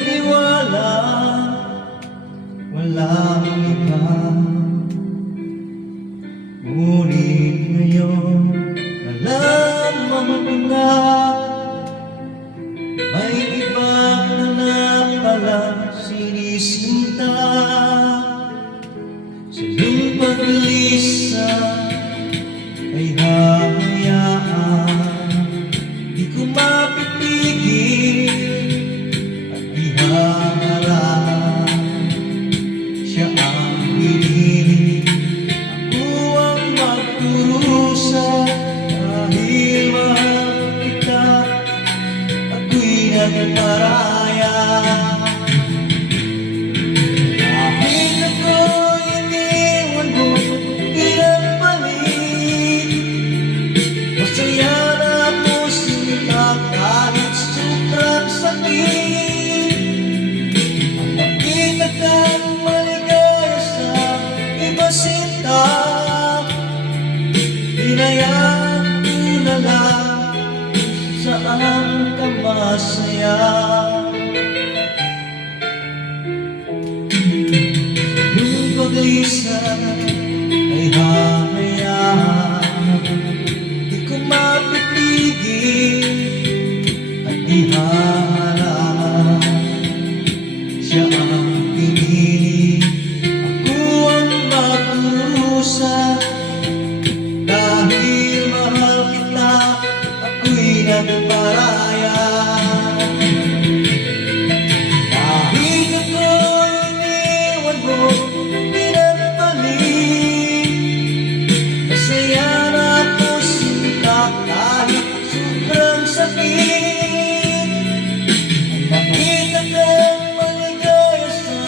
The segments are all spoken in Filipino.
pinag-iwala, walang iba. Ngunit ngayon, nalaman ko na may iba na pala sinisinta. Sa iyong paglisa ay hahayaan, di ko mapipigil at ihaharap. Siya ang pinili, ako ang magkurusa. Dahil mahal kita, ako'y nagparaya. Kahit ako'y iniwan mo, pinagpalit, masaya na ako sinta kahit sobrang sakit. Ang makita kang maligaya sa iba sinta, hinayaan ko na lang saan ka masaya. Nung paglisa ay hahayaan, di ko mapipigil at iharap. Siya ang pinili, ako ang magkurusa. Dahil mahal kita, ako'y nagparaya. Kahit ako'y iniwan mo, pinagpalit, masaya na ako sinta kahit sobrang sakit. Ang makita kang maligaya sa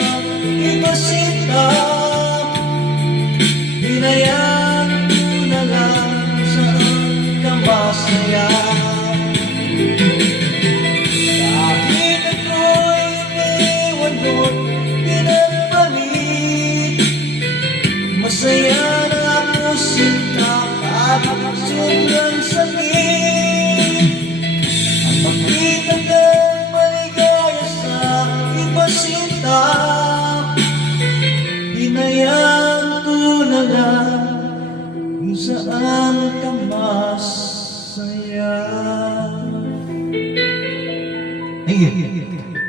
iba sinta, hinayaan ko na lang saan ka masaya. Kahit ako'y iniwan mo, pinagpalit, masaya na ako sinta kahit sobrang sakit. Ang makita kang maligaya sa iba sinta, hinayaan ko na lang kung saan ka masaya. Thank you.